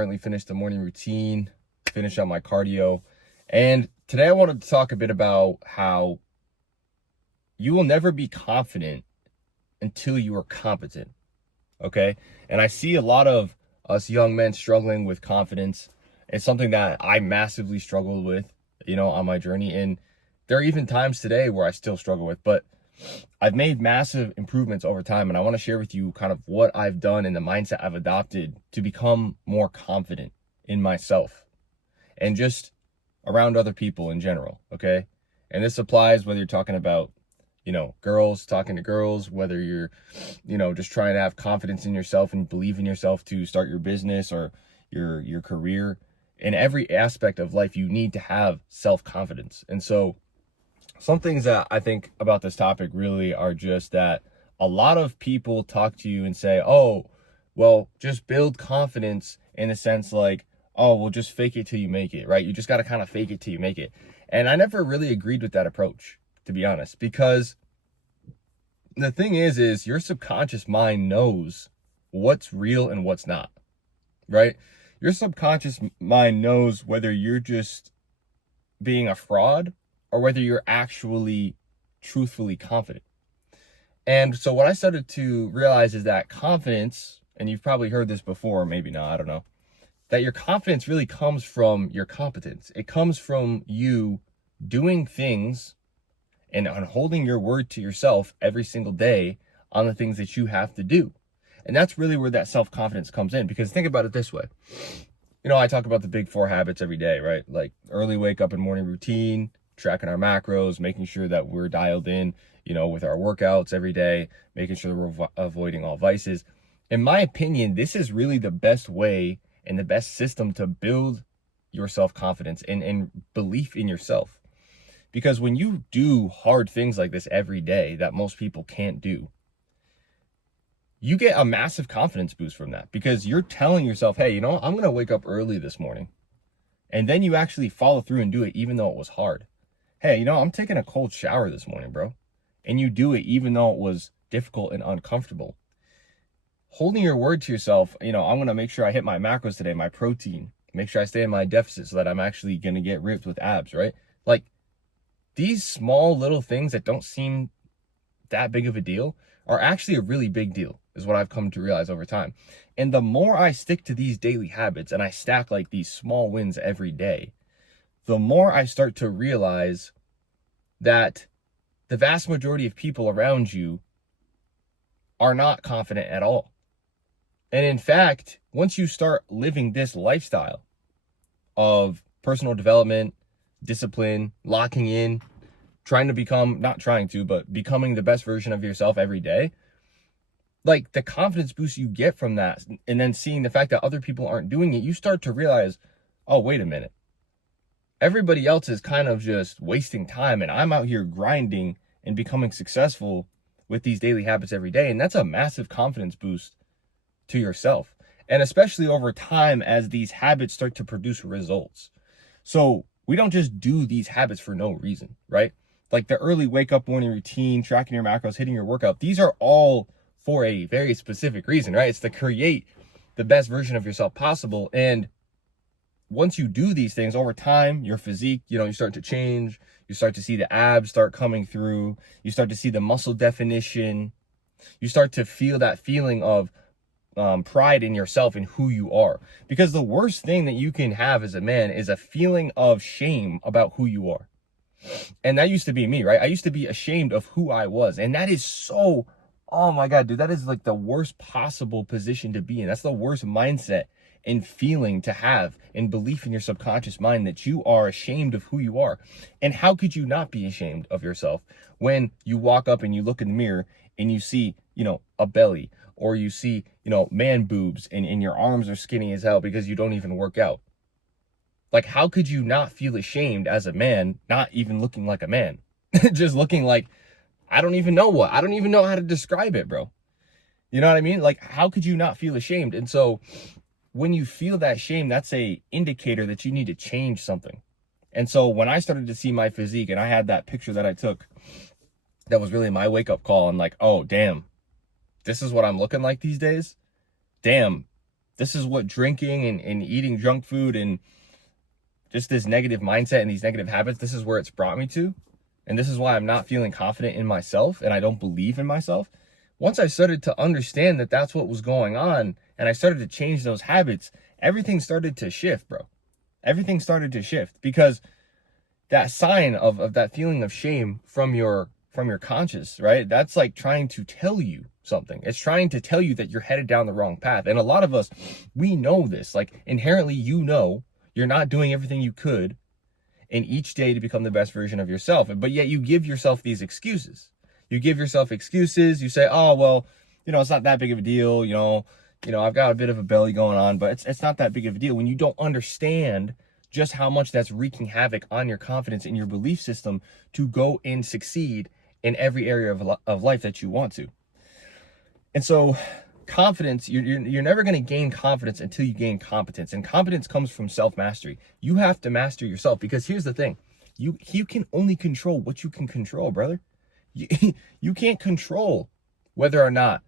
Currently finished the morning routine, finished up my cardio, and today I wanted to talk a bit about how you will never be confident until you are competent, okay? And I see a lot of us young men struggling with confidence. It's something that I massively struggled with, on my journey, and there are even times today where I still struggle with, but I've made massive improvements over time, and I want to share with you kind of what I've done and the mindset I've adopted to become more confident in myself and just around other people in general, okay? And this applies whether you're talking about, girls talking to girls, whether you're, just trying to have confidence in yourself and believe in yourself to start your business or your career. In every aspect of life, you need to have self-confidence. And so some things that I think about this topic really are just that a lot of people talk to you and say, oh, well, just build confidence in a sense like, oh, well, just fake it till you make it, right? You just got to kind of fake it till you make it. And I never really agreed with that approach, to be honest, because the thing is your subconscious mind knows what's real and what's not, right? Your subconscious mind knows whether you're just being a fraud or whether you're actually truthfully confident. And so what I started to realize is that confidence, and you've probably heard this before, maybe not, I don't know, that your confidence really comes from your competence. It comes from you doing things and on holding your word to yourself every single day on the things that you have to do. And that's really where that self-confidence comes in, because think about it this way. I talk about the big 4 habits every day, right? Like early wake up and morning routine, tracking our macros, making sure that we're dialed in, with our workouts every day, making sure that we're avoiding all vices. In my opinion, this is really the best way and the best system to build your self-confidence and belief in yourself. Because when you do hard things like this every day that most people can't do, you get a massive confidence boost from that, because you're telling yourself, hey, I'm going to wake up early this morning. And then you actually follow through and do it even though it was hard. Hey, I'm taking a cold shower this morning, bro. And you do it even though it was difficult and uncomfortable. Holding your word to yourself, I'm going to make sure I hit my macros today, my protein, make sure I stay in my deficit so that I'm actually going to get ripped with abs, right? Like these small little things that don't seem that big of a deal are actually a really big deal, is what I've come to realize over time. And the more I stick to these daily habits and I stack like these small wins every day, the more I start to realize that the vast majority of people around you are not confident at all. And in fact, once you start living this lifestyle of personal development, discipline, locking in, becoming the best version of yourself every day, like the confidence boost you get from that, and then seeing the fact that other people aren't doing it, you start to realize, oh, wait a minute. Everybody else is kind of just wasting time, and I'm out here grinding and becoming successful with these daily habits every day. And that's a massive confidence boost to yourself. And especially over time as these habits start to produce results. So we don't just do these habits for no reason, right? Like the early wake up morning routine, tracking your macros, hitting your workout. These are all for a very specific reason, right? It's to create the best version of yourself possible. And once you do these things over time, your physique, you start to change. You start to see the abs start coming through. You start to see the muscle definition. You start to feel that feeling of pride in yourself and who you are. Because the worst thing that you can have as a man is a feeling of shame about who you are. And that used to be me, right? I used to be ashamed of who I was. And that is so, oh my God, dude, that is like the worst possible position to be in. That's the worst mindset and feeling to have, and belief in your subconscious mind that you are ashamed of who you are. And how could you not be ashamed of yourself when you walk up and you look in the mirror and you see, a belly, or you see, man boobs, and your arms are skinny as hell because you don't even work out? Like, how could you not feel ashamed as a man, not even looking like a man, just looking like, I don't even know how to describe it, bro. You know what I mean? Like, how could you not feel ashamed? And so when you feel that shame, that's a indicator that you need to change something. And so when I started to see my physique and I had that picture that I took, that was really my wake up call. I'm like, oh, damn, this is what I'm looking like these days. Damn, This is what drinking and eating junk food and just this negative mindset and these negative habits, this is where it's brought me to. And this is why I'm not feeling confident in myself and I don't believe in myself. Once I started to understand that that's what was going on and I started to change those habits, everything started to shift, bro. Everything started to shift because that sign of that feeling of shame from your conscious, right? That's like trying to tell you something. It's trying to tell you that you're headed down the wrong path. And a lot of us, we know this. Like inherently, you know, you're not doing everything you could in each day to become the best version of yourself. But yet you give yourself these excuses. You give yourself excuses. You say, oh, well, you know, it's not that big of a deal. You know, I've got a bit of a belly going on, but it's not that big of a deal when you don't understand just how much that's wreaking havoc on your confidence in your belief system to go and succeed in every area of life that you want to. And so confidence, you're never going to gain confidence until you gain competence. And competence comes from self-mastery. You have to master yourself because here's the thing. You can only control what you can control, brother. You can't control whether or not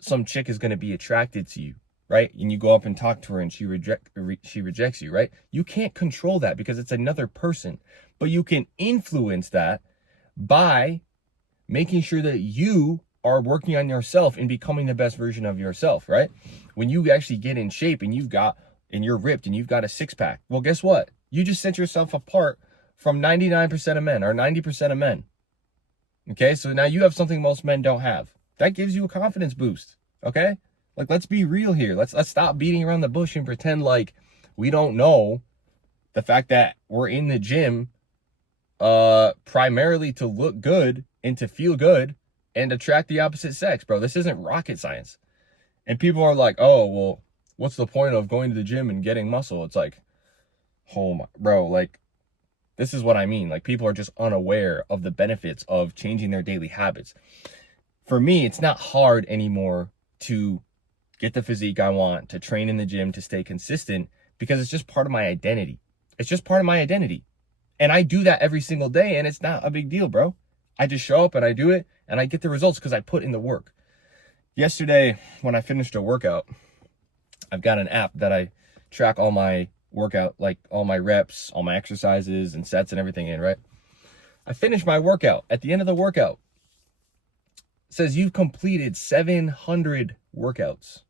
some chick is going to be attracted to you, right? And you go up and talk to her and she rejects you, right? You can't control that because it's another person. But you can influence that by making sure that you are working on yourself and becoming the best version of yourself, right? When you actually get in shape and you're ripped and you've got a six-pack, well, guess what? You just set yourself apart from 99% of men or 90% of men. Okay, so now you have something most men don't have. That gives you a confidence boost, okay? Like, let's be real here. Let's stop beating around the bush and pretend like we don't know the fact that we're in the gym primarily to look good and to feel good and attract the opposite sex, bro. This isn't rocket science. And people are like, oh, well, what's the point of going to the gym and getting muscle? It's like, oh my, bro, like, this is what I mean. Like, people are just unaware of the benefits of changing their daily habits. For me, it's not hard anymore to get the physique I want, to train in the gym, to stay consistent, because it's just part of my identity. It's just part of my identity. And I do that every single day, and it's not a big deal, bro. I just show up and I do it, and I get the results because I put in the work. Yesterday, when I finished a workout, I've got an app that I track all my workout, like all my reps, all my exercises and sets and everything in, right? I finished my workout. At the end of the workout, it says you've completed 700 workouts.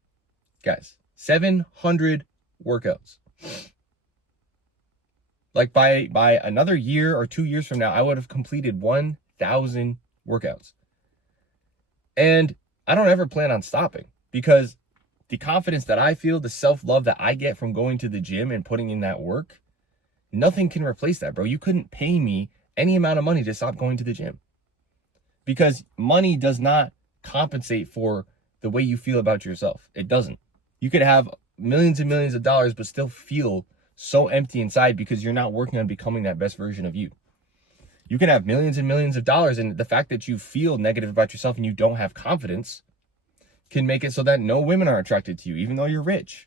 Guys, 700 workouts. Like by another year or 2 years from now, I would have completed 1,000 workouts. And I don't ever plan on stopping because the confidence that I feel, the self-love that I get from going to the gym and putting in that work, nothing can replace that, bro. You couldn't pay me any amount of money to stop going to the gym because money does not compensate for the way you feel about yourself. It doesn't. You could have millions and millions of dollars, but still feel so empty inside because you're not working on becoming that best version of you. You can have millions and millions of dollars, and the fact that you feel negative about yourself and you don't have confidence can make it so that no women are attracted to you, even though you're rich.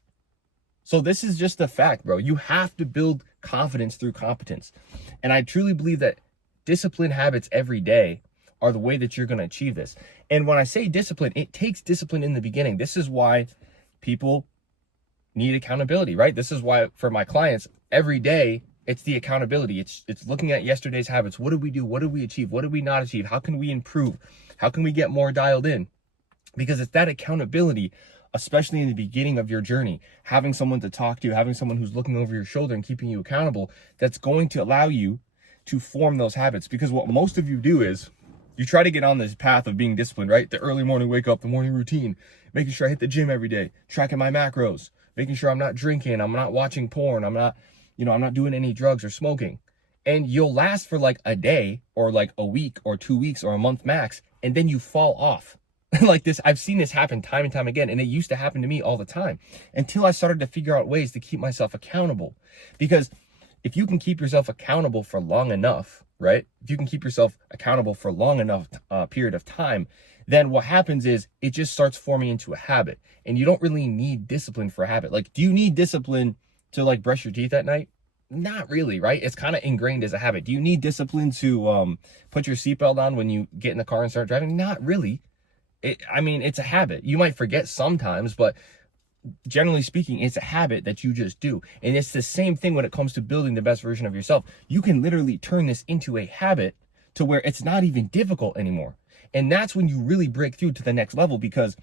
So this is just a fact, bro. You have to build confidence through competence. And I truly believe that disciplined habits every day are the way that you're going to achieve this. And when I say discipline, it takes discipline in the beginning. This is why people need accountability, right? This is why for my clients, every day, it's the accountability. It's looking at yesterday's habits. What did we do? What did we achieve? What did we not achieve? How can we improve? How can we get more dialed in? Because it's that accountability, especially in the beginning of your journey, having someone to talk to, having someone who's looking over your shoulder and keeping you accountable, that's going to allow you to form those habits. Because what most of you do is you try to get on this path of being disciplined, right? The early morning wake up, the morning routine, making sure I hit the gym every day, tracking my macros, making sure I'm not drinking, I'm not watching porn, I'm not doing any drugs or smoking. And you'll last for like a day or like a week or 2 weeks or a month max, and then you fall off. Like this, I've seen this happen time and time again, and it used to happen to me all the time until I started to figure out ways to keep myself accountable. Because if you can keep yourself accountable for long enough, right? If you can keep yourself accountable for long enough period of time, then what happens is it just starts forming into a habit, and you don't really need discipline for a habit. Like, do you need discipline to like brush your teeth at night? Not really, right? It's kind of ingrained as a habit. Do you need discipline to put your seatbelt on when you get in the car and start driving? Not really. It's a habit. You might forget sometimes, but generally speaking, it's a habit that you just do. And it's the same thing when it comes to building the best version of yourself. You can literally turn this into a habit to where it's not even difficult anymore. And that's when you really break through to the next level, because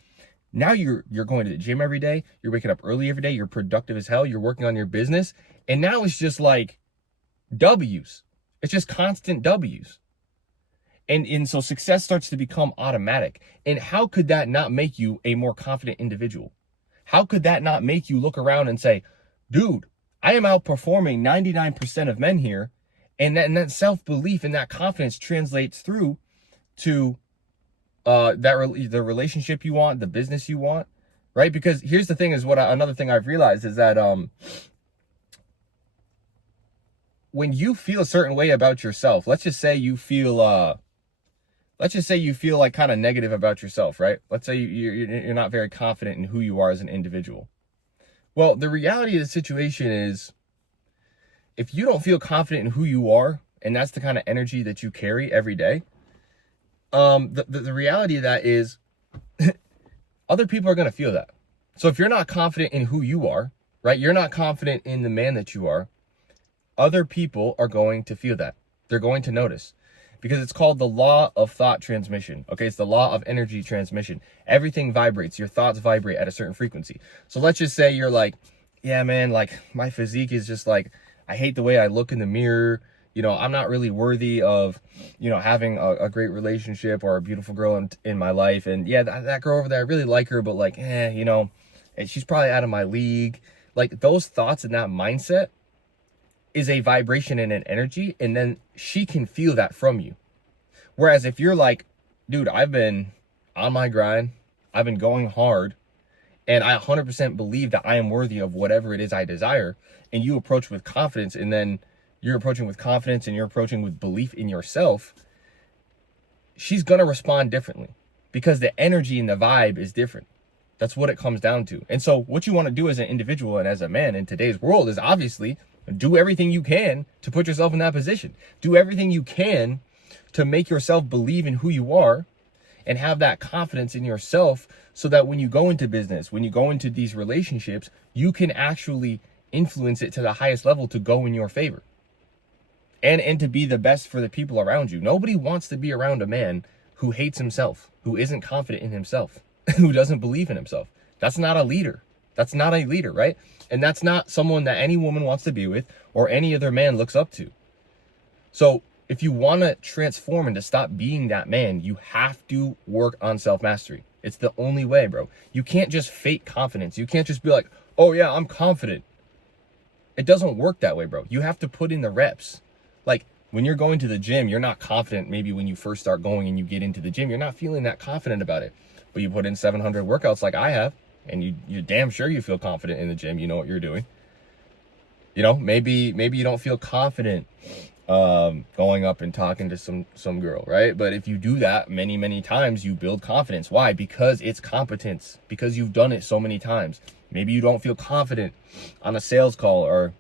now you're going to the gym every day, you're waking up early every day, you're productive as hell, you're working on your business, and now it's just like W's. It's just constant W's. And so success starts to become automatic. And how could that not make you a more confident individual? How could that not make you look around and say, dude, I am outperforming 99% of men here, and that self-belief and that confidence translates through to the relationship you want, the business you want, right? Because here's the thing, is another thing I've realized is that when you feel a certain way about yourself, let's just say you feel like kind of negative about yourself, right? Let's say you're not very confident in who you are as an individual. Well, the reality of the situation is, if you don't feel confident in who you are, and that's the kind of energy that you carry every day, the reality of that is other people are going to feel that. So if you're not confident in who you are, right? You're not confident in the man that you are. Other people are going to feel that. They're going to notice, because it's called the law of thought transmission. Okay. It's the law of energy transmission. Everything vibrates. Your thoughts vibrate at a certain frequency. So let's just say you're like, yeah, man, like my physique is just like, I hate the way I look in the mirror. You know, I'm not really worthy of, you know, having a great relationship or a beautiful girl in my life. And yeah, that girl over there, I really like her, but like, you know, and she's probably out of my league. Like, those thoughts and that mindset is a vibration and an energy, and then she can feel that from you. Whereas if you're like, dude, I've been on my grind, I've been going hard, and I 100% believe that I am worthy of whatever it is I desire, and you approach with confidence, and then you're approaching with confidence and you're approaching with belief in yourself, she's going to respond differently, because the energy and the vibe is different. That's what it comes down to. And so what you want to do as an individual and as a man in today's world is obviously do everything you can to put yourself in that position. Do everything you can to make yourself believe in who you are and have that confidence in yourself, so that when you go into business, when you go into these relationships, you can actually influence it to the highest level to go in your favor. And to be the best for the people around you. Nobody wants to be around a man who hates himself, who isn't confident in himself, who doesn't believe in himself. That's not a leader. That's not a leader, right? And that's not someone that any woman wants to be with or any other man looks up to. So if you want to transform and to stop being that man, you have to work on self-mastery. It's the only way, bro. You can't just fake confidence. You can't just be like, oh yeah, I'm confident. It doesn't work that way, bro. You have to put in the reps. Like, when you're going to the gym, you're not confident. Maybe when you first start going and you get into the gym, you're not feeling that confident about it. But you put in 700 workouts like I have, and you're damn sure you feel confident in the gym. You know what you're doing. You know, maybe you don't feel confident going up and talking to some girl, right? But if you do that many times, you build confidence. Why? Because it's competence. Because you've done it so many times. Maybe you don't feel confident on a sales call or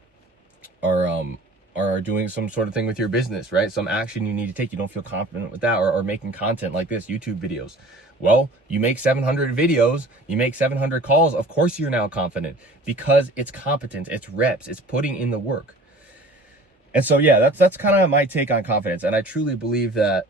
doing some sort of thing with your business, right? Some action you need to take. You don't feel confident with that, or making content like this, YouTube videos. Well, you make 700 videos, you make 700 calls. Of course you're now confident, because it's competence, it's reps, it's putting in the work. And so, yeah, that's kind of my take on confidence. And I truly believe that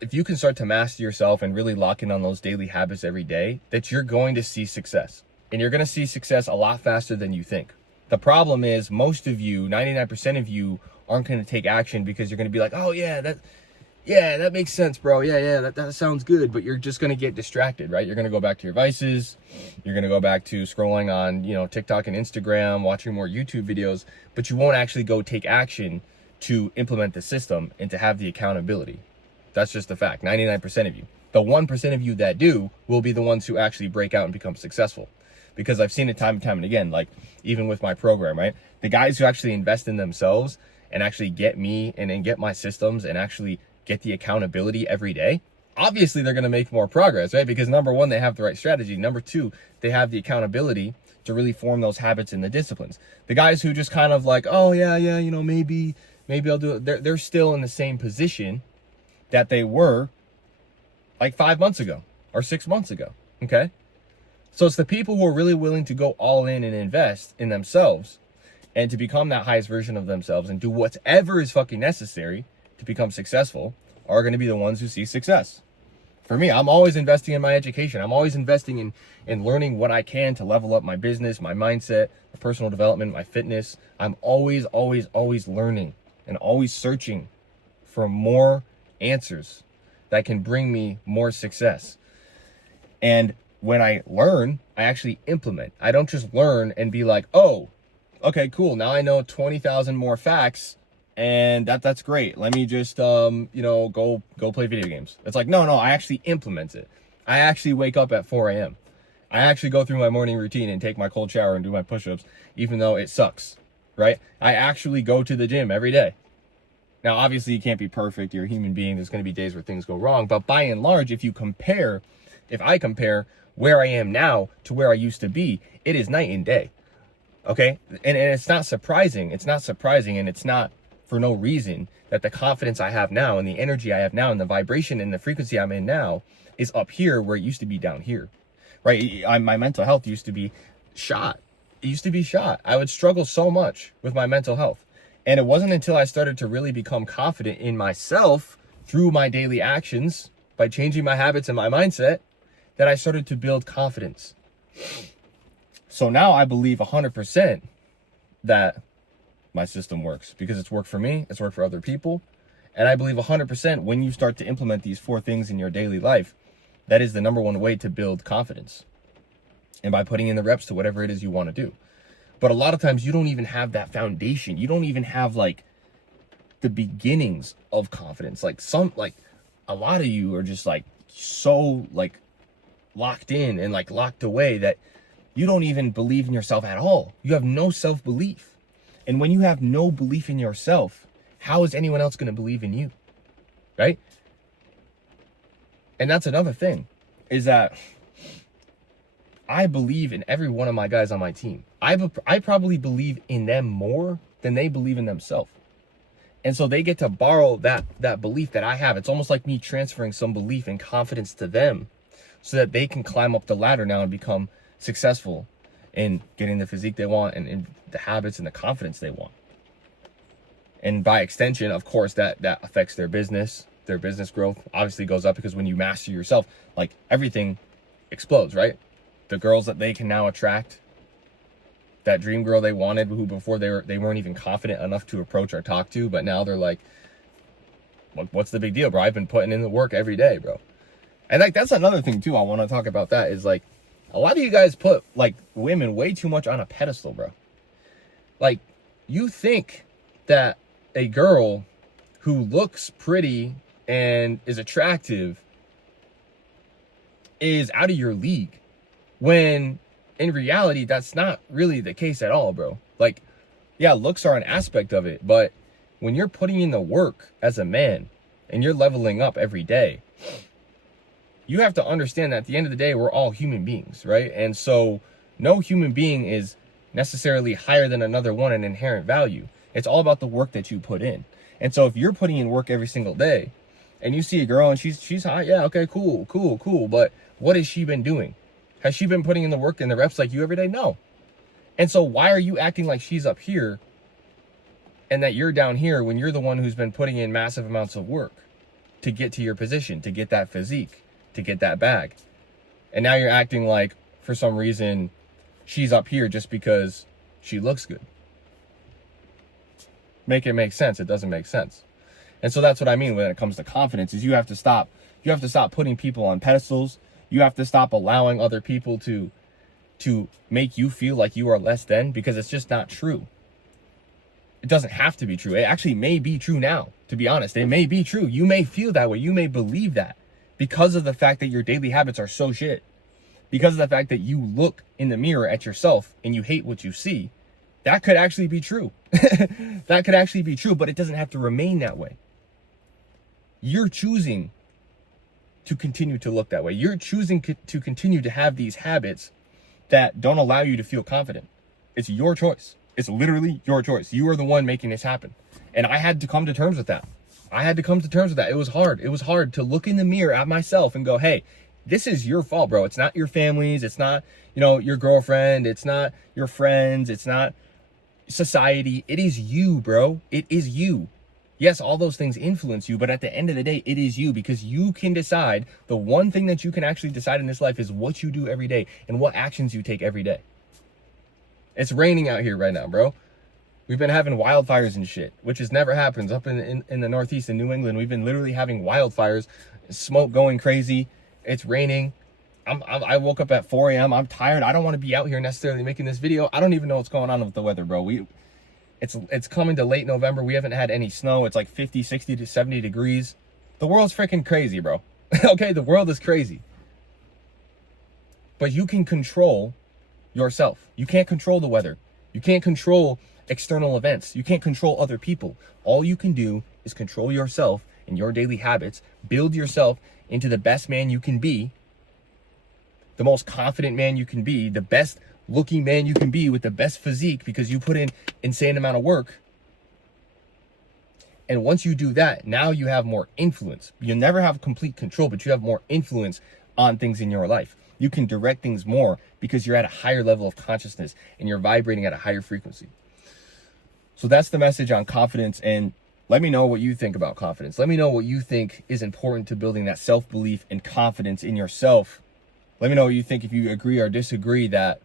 if you can start to master yourself and really lock in on those daily habits every day, that you're going to see success. And you're going to see success a lot faster than you think. The problem is, most of you, 99% of you, aren't going to take action, because you're going to be like, oh yeah, that makes sense, bro. Yeah, that sounds good. But you're just going to get distracted, right? You're going to go back to your vices. You're going to go back to scrolling on, TikTok and Instagram, watching more YouTube videos, but you won't actually go take action to implement the system and to have the accountability. That's just the fact. 99% of you. The 1% of you that do will be the ones who actually break out and become successful. Because I've seen it time and time and again, like even with my program, right? The guys who actually invest in themselves and actually get me and get my systems and actually get the accountability every day, obviously they're going to make more progress, right? Because number one, they have the right strategy. Number two, they have the accountability to really form those habits and the disciplines. The guys who just kind of like, oh yeah, maybe I'll do it. They're still in the same position that they were like 5 months ago or 6 months ago. Okay. So it's the people who are really willing to go all in and invest in themselves and to become that highest version of themselves and do whatever is fucking necessary to become successful are going to be the ones who see success. For me, I'm always investing in my education. I'm always investing in learning what I can to level up my business, my mindset, my personal development, my fitness. I'm always learning and always searching for more answers that can bring me more success. And when I learn, I actually implement. I don't just learn and be like, oh, okay, cool. Now I know 20,000 more facts and that's great. Let me just, go play video games. It's like, no, I actually implement it. I actually wake up at 4 a.m. I actually go through my morning routine and take my cold shower and do my push-ups, even though it sucks, right? I actually go to the gym every day. Now, obviously, you can't be perfect. You're a human being. There's going to be days where things go wrong. But by and large, if I compare where I am now to where I used to be, it is night and day. Okay? And it's not surprising. It's not surprising, and it's not for no reason that the confidence I have now and the energy I have now and the vibration and the frequency I'm in now is up here where it used to be down here, right? My mental health used to be shot. It used to be shot. I would struggle so much with my mental health. And it wasn't until I started to really become confident in myself through my daily actions by changing my habits and my mindset that I started to build confidence. So now I believe 100% that my system works because it's worked for me, it's worked for other people. And I believe 100% when you start to implement these 4 things in your daily life, that is the number one way to build confidence. And by putting in the reps to whatever it is you want to do. But a lot of times you don't even have that foundation. You don't even have like the beginnings of confidence. Like a lot of you are just like so like locked in and like locked away that you don't even believe in yourself at all. You have no self-belief. And when you have no belief in yourself, how is anyone else going to believe in you? Right? And that's another thing, is that I believe in every one of my guys on my team. I probably believe in them more than they believe in themselves. And so they get to borrow that belief that I have. It's almost like me transferring some belief and confidence to them so that they can climb up the ladder now and become successful in getting the physique they want and the habits and the confidence they want. And by extension, of course, that affects their business growth obviously goes up because when you master yourself, like everything explodes, right? The girls that they can now attract, that dream girl they wanted, who before they weren't even confident enough to approach or talk to, but now they're like, what's the big deal, bro? I've been putting in the work every day, bro. And like that's another thing too, I want to talk about that is like a lot of you guys put like women way too much on a pedestal, bro. Like you think that a girl who looks pretty and is attractive is out of your league, when in reality, that's not really the case at all, bro. Like, yeah, looks are an aspect of it, but when you're putting in the work as a man and you're leveling up every day, you have to understand that at the end of the day, we're all human beings, right? And so no human being is necessarily higher than another one in inherent value. It's all about the work that you put in. And so if you're putting in work every single day and you see a girl and she's hot, yeah, okay, cool. But what has she been doing? Has she been putting in the work and the reps like you every day? No. And so why are you acting like she's up here and that you're down here when you're the one who's been putting in massive amounts of work to get to your position, to get that physique, to get that bag? And now you're acting like for some reason she's up here just because she looks good. Make it make sense. It doesn't make sense. And so that's what I mean when it comes to confidence is you have to stop putting people on pedestals. You have to stop allowing other people to make you feel like you are less than, because it's just not true. It doesn't have to be true. It actually may be true now, to be honest. It may be true. You may feel that way. You may believe that because of the fact that your daily habits are so shit. Because of the fact that you look in the mirror at yourself and you hate what you see. That could actually be true. That could actually be true, but it doesn't have to remain that way. You're choosing to continue to look that way. You're choosing to continue to have these habits that don't allow you to feel confident. It's your choice. It's literally your choice. You are the one making this happen. And I had to come to terms with that. It was hard. It was hard to look in the mirror at myself and go, hey, This is your fault, bro. It's not your family's. It's not, your girlfriend. It's not your friends. It's not society. It is you, bro. It is you. Yes, all those things influence you, but at the end of the day, it is you, because you can decide. The one thing that you can actually decide in this life is what you do every day and what actions you take every day. It's raining out here right now, bro. We've been having wildfires and shit, which has never happens up in the Northeast in New England. We've been literally having wildfires, smoke going crazy. It's raining. I woke up at 4 a.m. I'm tired. I don't want to be out here necessarily making this video. I don't even know what's going on with the weather, bro. It's coming to late November. We haven't had any snow. It's like 50, 60 to 70 degrees. The world's freaking crazy, bro. Okay, the world is crazy. But you can control yourself. You can't control the weather. You can't control external events. You can't control other people. All you can do is control yourself and your daily habits. Build yourself into the best man you can be, the most confident man you can be, the best looking man you can be with the best physique, because you put in insane amount of work. And once you do that, now you have more influence. You'll never have complete control, but you have more influence on things in your life. You can direct things more because you're at a higher level of consciousness and you're vibrating at a higher frequency. So that's the message on confidence. And let me know what you think about confidence. Let me know what you think is important to building that self-belief and confidence in yourself. Let me know what you think, if you agree or disagree that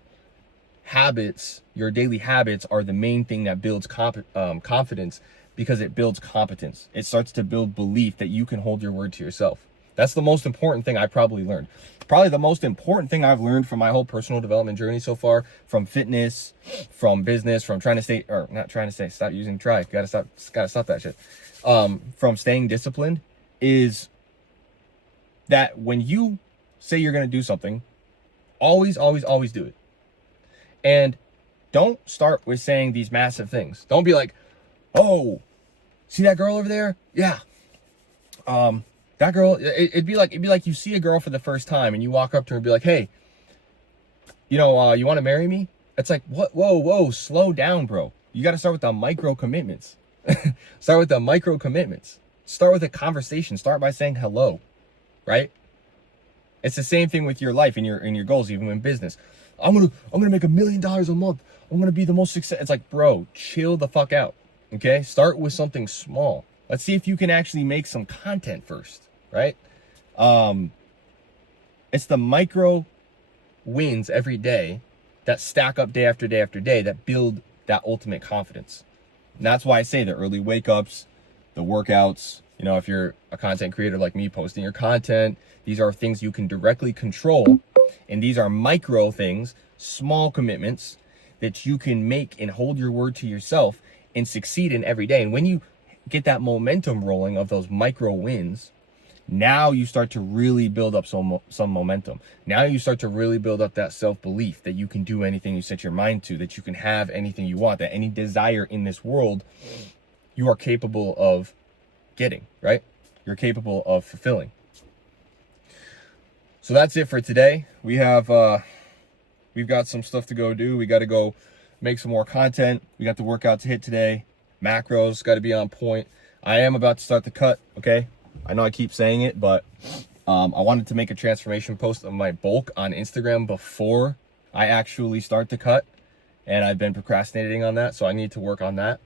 habits, your daily habits, are the main thing that builds confidence, because it builds competence. It starts to build belief that you can hold your word to yourself. That's the most important thing I probably learned. Probably the most important thing I've learned from my whole personal development journey so far, from fitness, from business, from trying to stay, or not trying to stay, stop using try. Gotta stop that shit. From staying disciplined, is that when you say you're going to do something, always do it. And don't start with saying these massive things. Don't be like, oh, see that girl over there? Yeah. That girl, it'd be like you see a girl for the first time and you walk up to her and be like, hey, you want to marry me? It's like, what? Whoa, slow down, bro. You got to start with the micro commitments. Start with the micro commitments. Start with a conversation. Start by saying hello, right? It's the same thing with your life and your goals, even in business. I'm gonna make $1 million a month. I'm gonna be the most successful. It's like, bro, chill the fuck out. Okay, start with something small. Let's see if you can actually make some content first, right? It's the micro wins every day that stack up day after day after day that build that ultimate confidence. And that's why I say the early wake ups, the workouts. If you're a content creator like me, posting your content, these are things you can directly control. And these are micro things, small commitments that you can make and hold your word to yourself and succeed in every day. And when you get that momentum rolling of those micro wins, now you start to really build up some momentum. Now you start to really build up that self-belief that you can do anything you set your mind to, that you can have anything you want, that any desire in this world you are capable of getting, right? You're capable of fulfilling. So that's it for today. We've got some stuff to go do. We got to go make some more content. We got the workout to hit today. Macros got to be on point. I am about to start the cut, okay? I know I keep saying it, but I wanted to make a transformation post of my bulk on Instagram before I actually start the cut, and I've been procrastinating on that, so I need to work on that.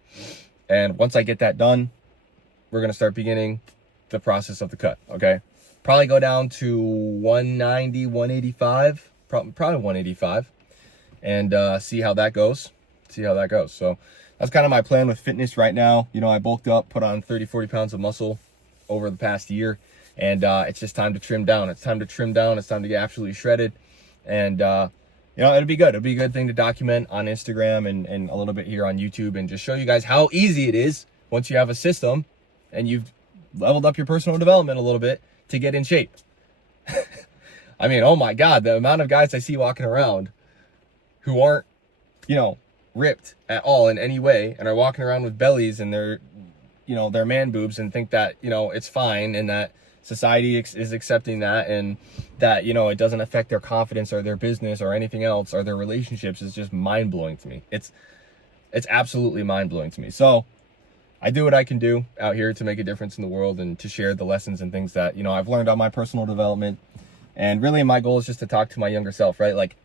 And once I get that done, we're going to start beginning the process of the cut, okay? Probably go down to 190, 185, probably 185, and see how that goes. So that's kind of my plan with fitness right now. I bulked up, put on 30, 40 pounds of muscle over the past year, and it's just time to trim down. It's time to get absolutely shredded. And, it'll be good. It'll be a good thing to document on Instagram and a little bit here on YouTube, and just show you guys how easy it is once you have a system and you've leveled up your personal development a little bit to get in shape. I mean, oh my God, the amount of guys I see walking around who aren't, ripped at all in any way, and are walking around with bellies and their man boobs, and think that, it's fine, and that society is accepting that, and that, it doesn't affect their confidence or their business or anything else or their relationships, is just mind-blowing to me. It's absolutely mind-blowing to me. So I do what I can do out here to make a difference in the world and to share the lessons and things that, I've learned on my personal development. And really my goal is just to talk to my younger self, right? Like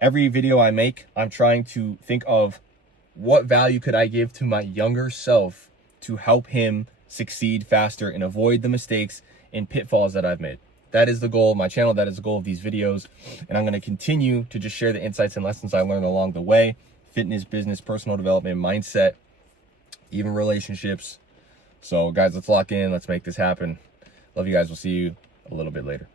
every video I make, I'm trying to think of what value could I give to my younger self to help him succeed faster and avoid the mistakes and pitfalls that I've made. That is the goal of my channel. That is the goal of these videos. And I'm going to continue to just share the insights and lessons I learned along the way. Fitness, business, personal development, mindset, even relationships. So guys, let's lock in. Let's make this happen. Love you guys. We'll see you a little bit later.